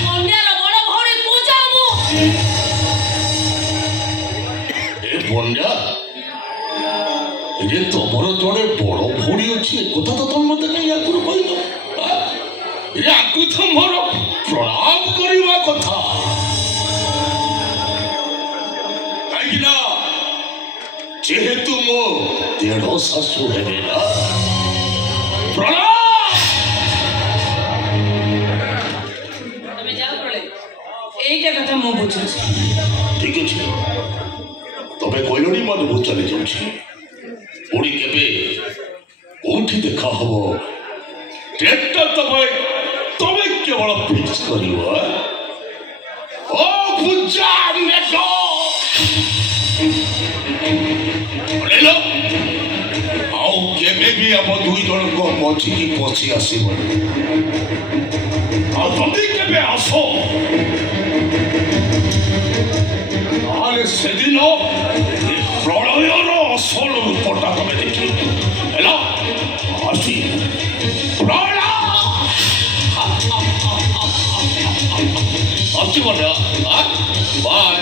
সন্ধ্যার বড় ঘরে পৌঁছাবো। এ বন্যা এ তোমার জনে বড় ভরি ଅଛି কথা তো তোর মতে কাই আগুରୁ କହିଲ ଏ ଆକୁ ତମର ପ୍ରଣାମ କରିବା କଥା କାହିଁକି ନା ଯେହେତୁ ମୋ ଦେଢ଼ ଶାଶୁ ହେବେ ନା ପ୍ରଣାମ। ତମେ ଯାଅ ପ୍ରଳୟ, এইটা কথা ମୁଁ ବୁଝୁଛି। ଠିକ ଅଛି ତମେ କହିଲଣି ମାନେ ମୁଁ ଚାଲି ଯାଉଛି। ପୁଣି କେବେ କୋଉଠି ଦେଖା ହବ ଡେଟଟା ତମେ କେବଳ ଫିକ୍ସ କରିବ। ଓ ପୂଜା ମେଘ ଅନେଇଲ ଆଉ କେବେ ବି ଆମ ଦୁଇ ଜଣଙ୍କ ମଝିକି ପଶି ଆସିବନି। ଆଉ ଯଦି କେବେ ଆସ ତାହେଲେ ସେଦିନ ପ୍ରଳୟର ଅସଲ ରୂପଟା ତମେ ଦେଖିବ ହେଲା। ଆସି ପ୍ରଳୟ ଅଛି ବନ୍ୟା ବାଏ।